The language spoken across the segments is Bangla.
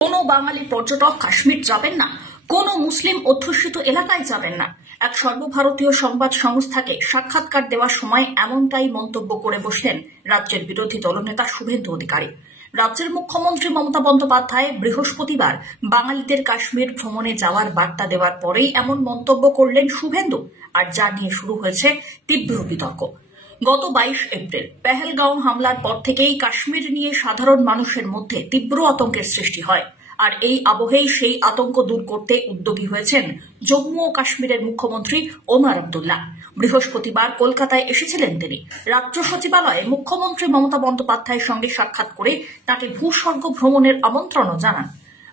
কোনো বাঙালি পর্যটক কাশ্মীর যাবেন না, কোনো মুসলিম অধ্যুষিত এলাকায় যাবেন না। এক সর্বভারতীয় সংবাদ সংস্থাকে সাক্ষাৎকার দেওয়ার সময় এমনটাই মন্তব্য করে বসলেন রাজ্যের বিরোধী দলনেতা শুভেন্দু অধিকারী। রাজ্যের মুখ্যমন্ত্রী মমতা বন্দ্যোপাধ্যায় বৃহস্পতিবার বাঙালিদের কাশ্মীর ভ্রমণে যাওয়ার বার্তা দেওয়ার পরেই এমন মন্তব্য করলেন শুভেন্দু, আর যা নিয়ে শুরু হয়েছে তীব্র বিতর্ক। গত 22 এপ্রিল পেহেলগাঁও হামলার পর থেকেই কাশ্মীর নিয়ে সাধারণ মানুষের মধ্যে তীব্র আতঙ্কের সৃষ্টি হয়, আর এই আবহেই সেই আতঙ্ক দূর করতে উদ্যোগী হয়েছেন জম্মু ও কাশ্মীরের মুখ্যমন্ত্রী ওমর আবদুল্লাহ। বৃহস্পতিবার কলকাতায় এসেছিলেন তিনি। রাজ্য সচিবালয়ে মুখ্যমন্ত্রী মমতা বন্দ্যোপাধ্যায়ের সঙ্গে সাক্ষাৎ করে তাকে ভূস্বর্গ ভ্রমণের আমন্ত্রণও জানান।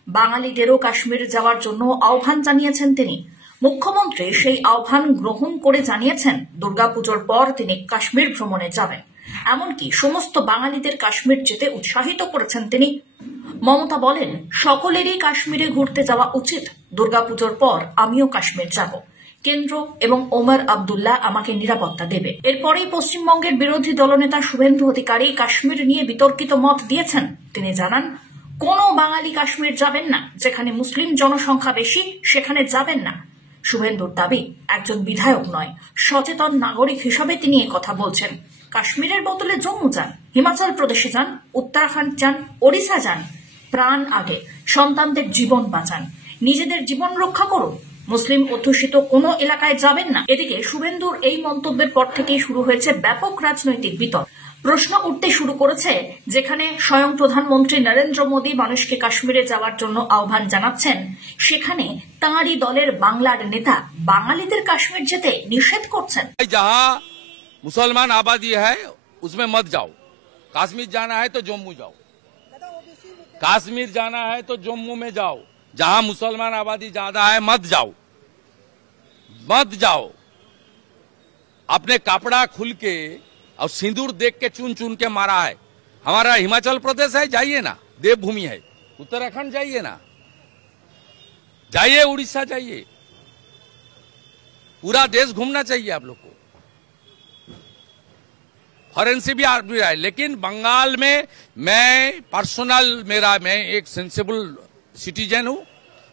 বাঙালিদেরও কাশ্মীর যাওয়ার জন্য আহ্বান জানিয়েছেন তিনি। মুখ্যমন্ত্রী সেই আহ্বান গ্রহণ করে জানিয়েছেন দুর্গাপুজোর পর তিনি কাশ্মীর ভ্রমণে যাবেন। এমনকি সমস্ত বাঙালিদের কাশ্মীর যেতে উৎসাহিত করেছেন তিনি। মমতা বলেন, সকলেরই কাশ্মীরে ঘুরতে যাওয়া উচিত। দুর্গাপুজোর পর আমিও কাশ্মীর যাব। কেন্দ্র এবং ওমর আবদুল্লাহ আমাকে নিরাপত্তা দেবে। এরপরেই পশ্চিমবঙ্গের বিরোধী দলনেতা শুভেন্দু অধিকারী কাশ্মীর নিয়ে বিতর্কিত মত দিয়েছেন। তিনি জানান, কোনো বাঙালি কাশ্মীর যাবেন না, যেখানে মুসলিম জনসংখ্যা বেশি সেখানে যাবেন না। শুভেন্দুর দাবি, একজন বিধায়ক নয়, সচেতন নাগরিক হিসাবে তিনি কথা বলছেন। কাশ্মীরের বদলে জম্মু যান, হিমাচল প্রদেশে যান, উত্তরাখণ্ড যান, ওড়িশা যান। প্রাণ আগে, সন্তানদের জীবন বাঁচান, নিজেদের জীবন রক্ষা করুন। মুসলিম অধ্যুষিত কোনো এলাকায় যাবেন না। এদিকে শুভেন্দুর এই মন্তব্যের পর থেকেই শুরু হয়েছে ব্যাপক রাজনৈতিক বিতর্ক। প্রশ্ন উঠতে শুরু করেছে, যেখানে স্বয়ং প্রধানমন্ত্রী নরেন্দ্র মোদী মানুষকে কাশ্মীরে যাওয়ার জন্য আহ্বান জানাচ্ছেন, সেখানে তাঁরই দলের বাংলার নেতা বাঙালিদের কাশ্মীর যেতে নিষেধ করছেন। जहां मुसलमान आबादी है उसमें मत जाओ। कश्मीर जाना है तो जम्मू जाओ। कश्मीर जाना है तो जम्मू में जाओ। जहां मुसलमान आबादी ज्यादा है मत जाओ, मत जाओ। अपने कपड़ा खुल के और सिंदूर देख के चुन चुन के मारा है। हमारा हिमाचल प्रदेश है, जाइए ना, देवभूमि है। उत्तराखंड जाइए ना, जाइए, उड़ीसा जाइए। पूरा देश घूमना चाहिए आप लोग को। फॉरेन से भी आदमी आए, लेकिन बंगाल में मैं पर्सनल मैं एक सेंसिबल सिटीजन हूं।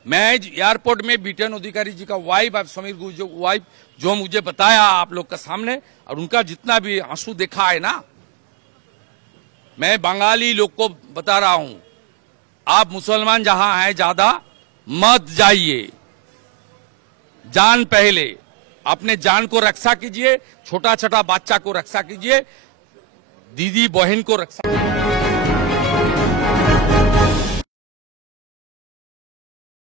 मैं एयरपोर्ट में बीटन अधिकारी जी का वाइफ समीर गुर्जर वाइफ जो मुझे बताया आप लोग के सामने, और उनका जितना भी आंसू देखा है ना, मैं बंगाली लोग को बता रहा हूं, आप मुसलमान जहां हैं ज्यादा मत जाइए। जान पहले, अपने जान को रक्षा कीजिए, छोटा छोटा बच्चा को रक्षा कीजिए, दीदी बहन को रक्षा।